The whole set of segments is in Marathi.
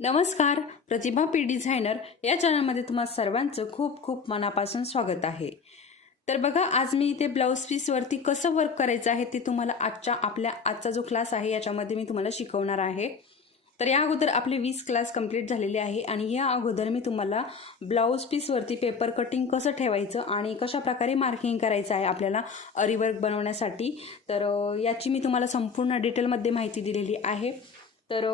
नमस्कार, प्रतिभा पी डिझायनर या चॅनलमध्ये तुम्हा सर्वांचं खूप खूप मनापासून स्वागत आहे। तर बघा, आज मी इथे ब्लाऊज पीसवरती कसं वर्क करायचं आहे ते तुम्हाला आजचा जो क्लास आहे याच्यामध्ये मी तुम्हाला शिकवणार आहे। तर या अगोदर आपले 20 क्लास कंप्लीट झालेले आहे आणि या अगोदर मी तुम्हाला ब्लाऊज पीसवरती पेपर कटिंग कसं ठेवायचं आणि कशा प्रकारे मार्किंग करायचं आहे आपल्याला आरी वर्क बनवण्यासाठी, तर याची मी तुम्हाला संपूर्ण डिटेलमध्ये माहिती दिलेली आहे। तर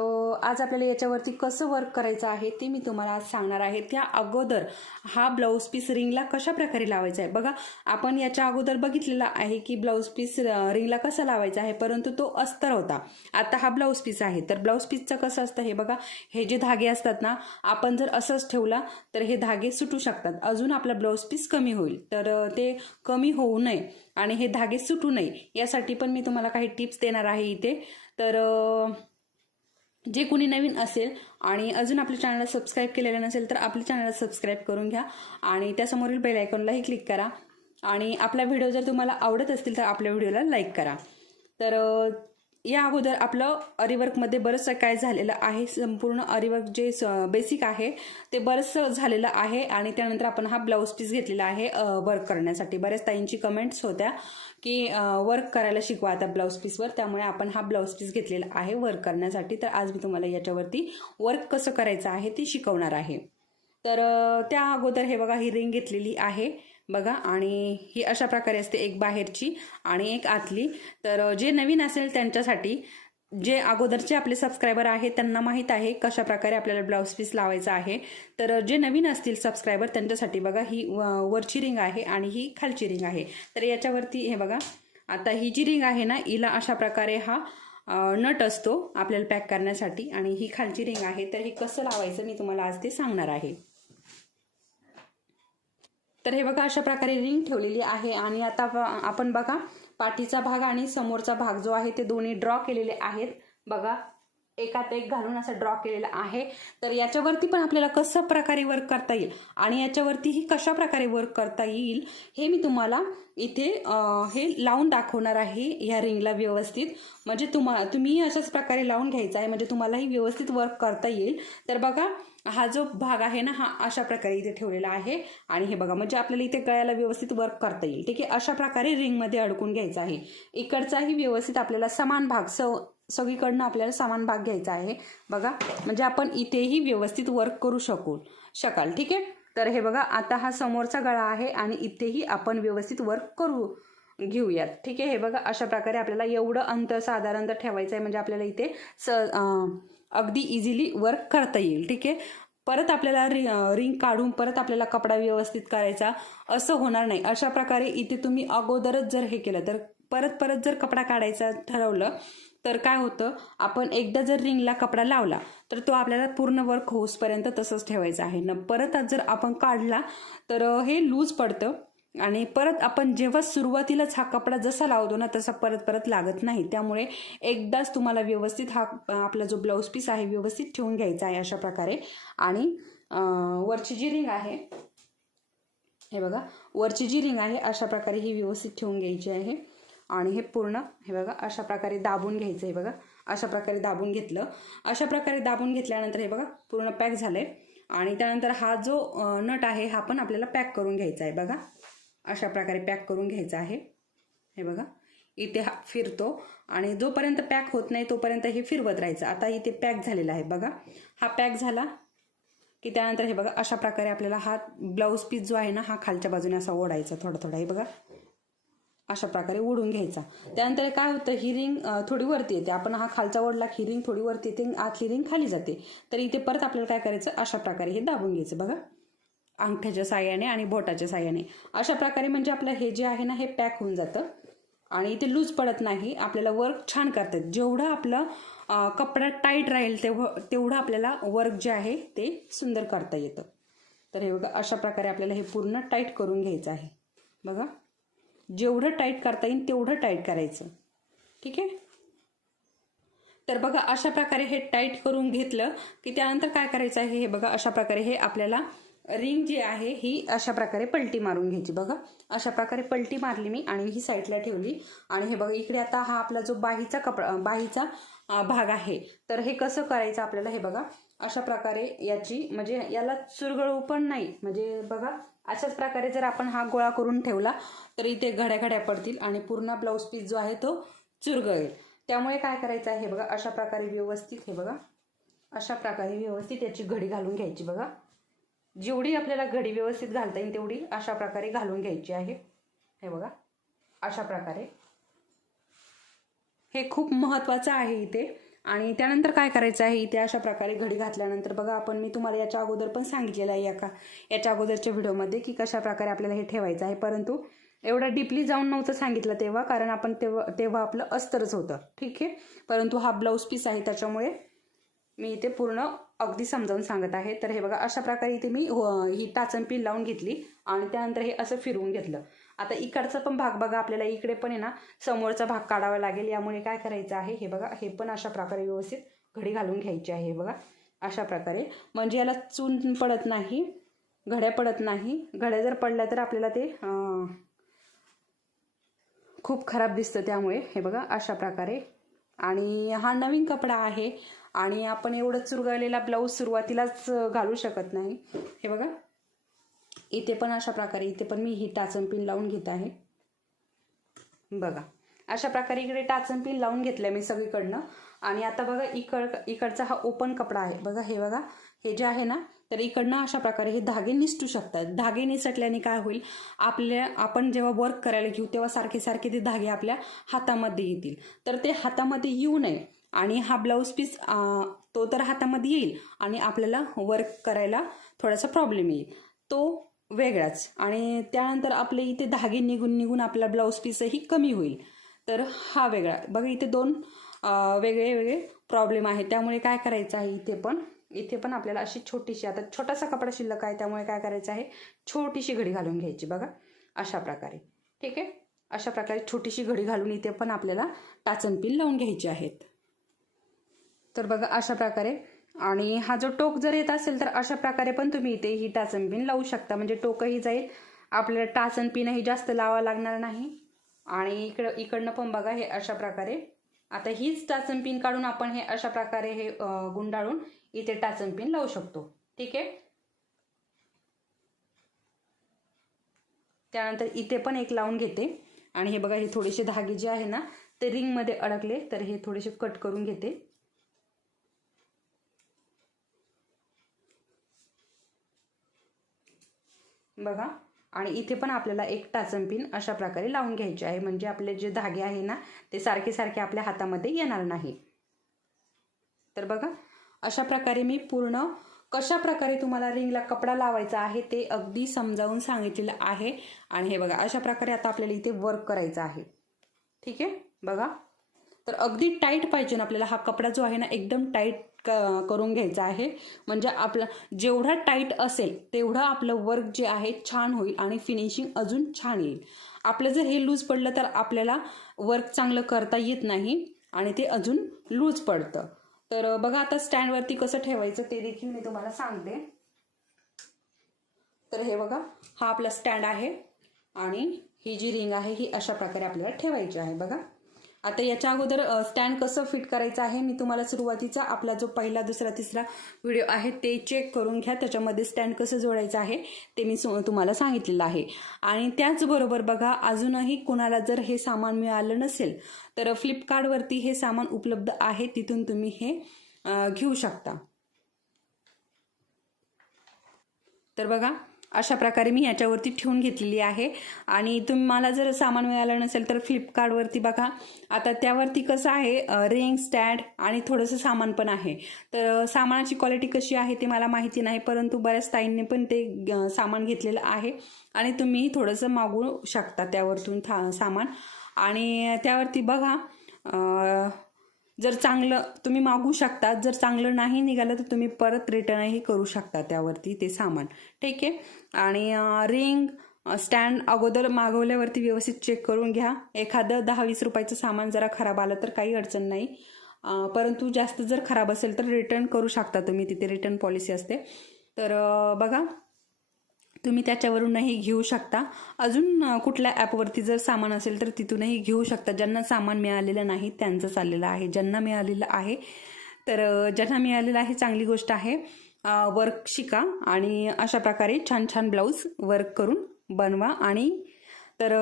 आज आपल्याला याच्यावरती कसं वर्क करायचं आहे ते मी तुम्हाला आज सांगणार आहे। त्या अगोदर हा ब्लाऊज पीस रिंगला कशा प्रकारे लावायचा आहे बघा, आपण याच्या अगोदर बघितलेला आहे की ब्लाऊज पीस रिंगला कसा लावायचा आहे, परंतु तो अस्तर होता। आता हा ब्लाऊज पीस आहे, तर ब्लाऊज पीसचं कसं असतं हे बघा, हे जे धागे असतात ना, आपण जर असंच ठेवला तर हे धागे सुटू शकतात, अजून आपला ब्लाऊज पीस कमी होईल। तर ते कमी होऊ नये आणि हे धागे सुटू नये यासाठी पण मी तुम्हाला काही टिप्स देणार आहे इथे। तर जे कोणी नवीन असेल आणि अजून आपल्या चॅनलला सबस्क्राईब केलेलं नसेल तर आपल्या चॅनलला सबस्क्राईब करून घ्या आणि त्यासमोरील बेल आयकॉनलाही क्लिक करा आणि आपला व्हिडिओ जर तुम्हाला आवडत असतील तर आपल्या व्हिडिओला लाईक करा। तर या अगोदर आपलं आरीवर्कमध्ये बरंचसं काय झालेलं आहे, संपूर्ण आरीवर्क जे बेसिक आहे ते बरंचसं झालेलं आहे आणि त्यानंतर आपण हा ब्लाऊज पीस घेतलेला आहे वर्क करण्यासाठी। बऱ्याच ताईंची कमेंट्स होत्या की वर्क करायला शिकवा आता ब्लाऊज पीसवर, त्यामुळे आपण हा ब्लाऊज पीस घेतलेला आहे वर्क करण्यासाठी। तर आज मी तुम्हाला याच्यावरती वर्क कसं करायचं आहे ते शिकवणार आहे। तर त्या अगोदर हे बघा, ही रिंग घेतलेली आहे बघा आणि ही अशा प्रकारे असते, एक बाहेरची आणि एक आतली। तर जे नवीन असेल त्यांच्यासाठी, जे अगोदरचे आपले सबस्क्रायबर आहेत त्यांना माहीत आहे कशा प्रकारे आपल्याला ब्लाऊज पीस लावायचा आहे। तर जे नवीन असतील सबस्क्रायबर त्यांच्यासाठी बघा, ही वरची रिंग आहे आणि ही खालची रिंग आहे। तर याच्यावरती हे बघा, आता ही जी रिंग आहे ना, हिला अशा प्रकारे हा नट असतो आपल्याला पॅक करण्यासाठी आणि ही खालची रिंग आहे। तर हे कसं लावायचं मी तुम्हाला आज ते सांगणार आहे। तर हे बघा, अशा प्रकारे रिंग ठेवलेली आहे आणि आता आपण बघा, पाठीचा भाग आणि समोरचा भाग जो आहे ते दोन्ही ड्रॉ केलेले आहेत बघा, एकात एक घालून असं ड्रॉ केलेलं आहे। तर याच्यावरती पण आपल्याला कसं प्रकारे वर्क करता येईल आणि याच्यावरतीही कशा प्रकारे वर्क करता येईल हे मी तुम्हाला इथे हे लावून दाखवणार आहे ह्या रिंगला व्यवस्थित। म्हणजे तुम्ही अशाच प्रकारे लावून घ्यायचा आहे, म्हणजे तुम्हालाही व्यवस्थित वर्क करता येईल। तर बघा, हा जो भाग आहे ना, हा अशा प्रकारे इथे ठेवलेला आहे आणि हे बघा, म्हणजे आपल्याला इथे गळ्याला व्यवस्थित वर्क करता येईल। ठीक आहे, अशा प्रकारे रिंगमध्ये अडकून घ्यायचा आहे। इकडचाही व्यवस्थित आपल्याला समान भाग, सगळीकडनं आपल्याला समान भाग घ्यायचा आहे बघा, म्हणजे आपण इथेही व्यवस्थित वर्क करू शकाल। ठीक आहे, तर हे बघा, आता हा समोरचा गळा आहे आणि इथेही आपण व्यवस्थित वर्क घेऊयात। ठीक आहे, हे बघा, अशा प्रकारे आपल्याला एवढं अंतर साधारणतः ठेवायचं आहे, म्हणजे आपल्याला इथे अगदी इझिली वर्क करता येईल। ठीक आहे, परत आपल्याला रिंग काढून परत आपल्याला कपडा व्यवस्थित करायचा असं होणार नाही। अशा प्रकारे इथे तुम्ही अगोदरच जर हे केलं तर परत जर कपडा काढायचा ठरवलं तर काय होतं, आपण एकदा जर रिंगला कपडा लावला तर तो आपल्याला पूर्ण वर्क होऊसपर्यंत तसंच ठेवायचं आहे ना। परत जर आपण काढला तर हे लूज पडतं आणि परत आपण जेव्हा सुरुवातीलाच हा कपडा जसा लावतो ना तसा परत लागत नाही। त्यामुळे एकदाच तुम्हाला व्यवस्थित हा आपला जो ब्लाऊज पीस आहे व्यवस्थित ठेवून घ्यायचा आहे अशा प्रकारे। आणि वरची जी रिंग आहे, हे बघा, वरची जी रिंग आहे अशा प्रकारे ही व्यवस्थित ठेवून घ्यायची आहे आणि हे पूर्ण हे बघा अशा प्रकारे दाबून घ्यायचं आहे बघा, अशा प्रकारे दाबून घेतलं। अशा प्रकारे दाबून घेतल्यानंतर हे बघा पूर्ण पॅक झालंय आणि त्यानंतर हा जो नट आहे हा पण आपल्याला पॅक करून घ्यायचा आहे बघा, अशा प्रकारे पॅक करून घ्यायचा आहे। हे बघा, इथे हा फिरतो आणि जोपर्यंत पॅक होत नाही तोपर्यंत हे फिरवत राहायचं। आता इथे पॅक झालेला आहे बघा, हा पॅक झाला की त्यानंतर हे बघा अशा प्रकारे आपल्याला हा ब्लाऊज पीस जो आहे ना हा खालच्या बाजूने असा ओढायचा थोडा। हे बघा, अशा प्रकारे ओढून घ्यायचा। त्यानंतर काय होतं, ही रिंग थोडी वरती येते, आपण हा खालचा ओढला ही रिंग थोडी वरती येते, आतली रिंग खाली जाते। तर इथे परत आपल्याला काय करायचं, अशा प्रकारे हे दाबून घ्यायचं बघा, अंगठ्याच्या साह्याने आणि बोटाच्या साह्याने अशा प्रकारे, म्हणजे आपलं हे जे आहे ना हे पॅक होऊन जातं आणि इथे लूज पडत नाही। आपल्याला वर्क छान करता येतं, जेवढं आपलं कपडा टाईट राहील तेवढं आपल्याला वर्क जे आहे ते सुंदर करता येतं। तर हे बघा, अशा प्रकारे आपल्याला हे पूर्ण टाईट करून घ्यायचं आहे बघा, जेवढं टाईट करता येईल तेवढं टाईट करायचं। ठीक आहे, तर बघा अशा प्रकारे हे टाईट करून घेतलं की त्यानंतर काय करायचं आहे, हे बघा अशा प्रकारे हे आपल्याला रिंग जी आहे ही अशा प्रकारे पलटी मारून घ्यायची बघा। अशा प्रकारे पलटी मारली मी आणि ही साईडला ठेवली आणि हे बघा, इकडे आता हा आपला जो बाहीचा भाग आहे, तर हे कसं करायचं आपल्याला, हे बघा अशा प्रकारे याची म्हणजे याला चुरगळू पण नाही, म्हणजे बघा अशाच प्रकारे जर आपण हा गोळा करून ठेवला तर इथे घड्या घड्या पडतील आणि पूर्ण ब्लाऊज पीस जो आहे तो चुरगळेल. त्यामुळे काय करायचं आहे बघा, अशा प्रकारे व्यवस्थित हे बघा अशा प्रकारे व्यवस्थित याची घडी घालून घ्यायची. बघा जेवढी आपल्याला घडी व्यवस्थित घालता येईल तेवढी अशा प्रकारे घालून घ्यायची आहे. हे बघा अशा प्रकारे, हे खूप महत्त्वाचं आहे इथे. आणि त्यानंतर काय करायचं आहे, इथे अशा प्रकारे घडी घातल्यानंतर बघा मी तुम्हाला याच्या अगोदर पण सांगितलेलं आहे याच्या अगोदरच्या व्हिडिओमध्ये की कशा प्रकारे आपल्याला हे ठेवायचं आहे, परंतु एवढं डीपली जाऊन नव्हतं सांगितलं तेव्हा, कारण आपण तेव्हा आपलं अस्तरच होतं, ठीक आहे. परंतु हा ब्लाऊज पीस आहे त्याच्यामुळे मी इथे पूर्ण अगदी समजावून सांगत आहे. तर हे बघा अशा प्रकारे इथे मी ही टाचन पिन लावून घेतली आणि त्यानंतर हे असं फिरवून घेतलं. आता इकडचा पण भाग बघा आपल्याला इकडे पण आहे ना समोरचा भाग काढावा लागेल. यामुळे काय करायचं आहे, हे बघा हे पण अशा प्रकारे व्यवस्थित घडी घालून घ्यायची आहे. बघा अशा प्रकारे, म्हणजे याला चून पडत नाही, घड्या पडत नाही. घड्या जर पडल्या तर आपल्याला ते खूप खराब दिसतं. त्यामुळे हे बघा अशा प्रकारे. आणि हा नवीन कपडा आहे आणि आपण एवढं चुरगळलेला ब्लाऊज सुरुवातीलाच घालू शकत नाही. हे बघा इथे पण अशा प्रकारे, इथे पण मी ही टाचन पिन लावून घेत आहे. बघा अशा प्रकारे इकडे टाचन पिन लावून घेतलंय मी सगळीकडनं. आणि आता बघा इकडचा हा ओपन कपडा आहे. बघा हे जे आहे ना, तर इकडनं अशा प्रकारे हे धागे निसटू शकतात. धागे निसटल्याने काय होईल, आपण जेव्हा वर्क करायला घेऊ तेव्हा सारखे सारखे ते धागे आपल्या हातामध्ये येतील. तर ते हातामध्ये येऊ नये आणि हा ब्लाऊज पीस तो तर हातामध्ये येईल आणि आपल्याला वर्क करायला थोडासा प्रॉब्लेम येईल, तो वेगळाच. आणि त्यानंतर आपले इथे धागे निघून आपला ब्लाऊज पीसही कमी होईल. तर हा वेगळा. बघा इथे दोन वेगळे प्रॉब्लेम आहे. त्यामुळे काय करायचं आहे, इथे पण आपल्याला अशी छोटीशी, आता छोटासा कपडा शिल्लक आहे त्यामुळे काय करायचं आहे, छोटीशी घडी घालून घ्यायची. बघा अशा प्रकारे, ठीक आहे. अशा प्रकारे छोटीशी घडी घालून इथे पण आपल्याला टाचन पिन लावून घ्यायची आहेत. तर बघा अशा प्रकारे. आणि हा जो टोक जर येत असेल तर अशा प्रकारे पण तुम्ही इथे ही टाचन पिन लावू शकता, म्हणजे टोकही जाईल, आपल्याला टाचन पिनही जास्त लावावं लागणार नाही. आणि इकडनं पण बघा हे अशा प्रकारे. आता हीच टाचन पिन काढून आपण हे अशा प्रकारे हे गुंडाळून इथे टाचन पिन लावू शकतो, ठीक आहे. त्यानंतर इथे पण एक लावून घेते. आणि हे बघा हे थोडेसे धागे जे आहे ना ते रिंगमध्ये अडकले, तर हे थोडेसे कट करून घेते. बघा आणि इथे पण आपल्याला एक टाचन पिन अशा प्रकारे लावून घ्यायची आहे, म्हणजे आपले जे धागे आहे ना ते सारखे सारखे आपल्या हातामध्ये येणार नाही. तर बघा अशा प्रकारे मी पूर्ण कशा प्रकारे तुम्हाला रिंगला कपडा लावायचा आहे ते अगदी समजावून सांगितलेलं आहे. आणि हे बघा अशा प्रकारे आता आपल्याला इथे वर्क करायचं आहे, ठीक आहे. बघा तर अगदी टाईट पाहिजे ना आपल्याला, हा कपडा जो आहे ना एकदम टाईट करून घ्यायचा आहे, म्हणजे आपला जेवढा टाईट असेल तेवढं आपलं वर्क जे आहे छान होईल आणि फिनिशिंग अजून छान येईल. आपलं जर हे लूज पडलं तर आपल्याला वर्क चांगलं करता येत नाही आणि ते अजून लूज पडतं. तर बघा आता स्टँडवरती कसं ठेवायचं ते देखील मी तुम्हाला सांगते. तर हे बघा हा आपला स्टँड आहे आणि ही जी रिंग आहे ही अशा प्रकारे आपल्याला ठेवायची आहे. बघा आता याच्या अगोदर स्टँड कसं फिट करायचं आहे मी तुम्हाला सुरुवातीचा आपला जो पहिला दुसरा तिसरा व्हिडिओ आहे ते चेक करून घ्या, त्याच्यामध्ये स्टँड कसं जोडायचं आहे ते मी तुम्हाला सांगितलेलं आहे. आणि त्याचबरोबर बघा अजूनही कोणाला जर हे सामान मिळालं नसेल तर फ्लिपकार्टवरती हे सामान उपलब्ध आहे, तिथून तुम्ही हे घेऊ शकता. तर बघा अशा प्रकारे मी याच्यावरती ठेवून घेतलेली आहे. आणि तुम्हाला जर सामान मिळालं नसेल तर फ्लिपकार्टवरती बघा आता त्यावरती कसं आहे रिंग स्टँड आणि थोडंसं सामान पण आहे. तर सामानाची क्वालिटी कशी आहे ते मला माहिती नाही, परंतु बऱ्याच ताईंनी पण ते सामान घेतलेलं आहे आणि तुम्ही थोडंसं मागवू शकता त्यावरतून सामान. आणि त्यावरती बघा जर चांगलं तुम्ही मागवू शकता, जर चांगलं नाही निघालं तर तुम्ही परत रिटर्नही करू शकता त्यावरती ते सामान, ठीक आहे. आणि रिंग स्टँड अगोदर मागवल्यावरती व्यवस्थित चेक करून घ्या. एखादं 10-20 रुपयाचं सामान जरा खराब आलं तर काही अडचण नाही, परंतु जास्त जर खराब असेल तर रिटर्न करू शकता तुम्ही, तिथे रिटर्न पॉलिसी असते. तर बघा तुम्ही त्याच्यावरूनही घेऊ शकता. अजून कुठल्या ॲपवरती जर सामान असेल तर तिथूनही घेऊ शकता. ज्यांना सामान मिळालेलं नाही त्यांचं चाललेलं आहे, ज्यांना मिळालेलं आहे तर ज्यांना मिळालेलं आहे चांगली गोष्ट आहे. वर्क शिका आणि अशा प्रकारे छान छान ब्लाऊज वर्क करून बनवा. आणि तर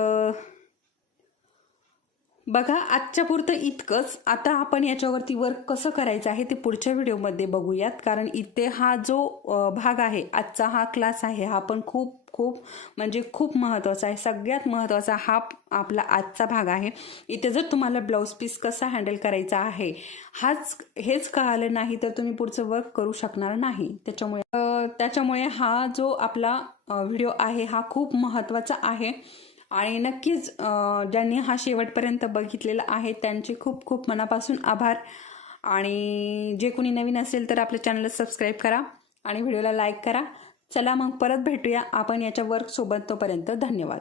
बघा, आजच्या पुरतं इतकंच. आता आपण याच्यावरती वर्क कसं करायचं आहे ते पुढच्या व्हिडिओमध्ये बघूयात. कारण इथे हा जो भाग आहे, आजचा हा क्लास आहे, हा पण खूप खूप म्हणजे खूप महत्त्वाचा आहे. सगळ्यात महत्त्वाचा हा आपला आजचा भाग आहे. इथे जर तुम्हाला ब्लाऊज पीस कसा हँडल करायचा आहे हेच कळालं नाही तर तुम्ही पुढचं वर्क करू शकणार नाही. त्याच्यामुळे हा जो आपला व्हिडिओ आहे हा खूप महत्त्वाचा आहे. आणि नक्कीच ज्यांनी हा शेवटपर्यंत बघितलेला आहे त्यांचे खूप खूप मनापासून आभार. आणि जे कोणी नवीन असेल तर आपल्या चॅनलला सबस्क्राईब करा आणि व्हिडिओला लाईक करा. चला मग परत भेटूया आपण याच्या वर्कसोबत. तोपर्यंत धन्यवाद.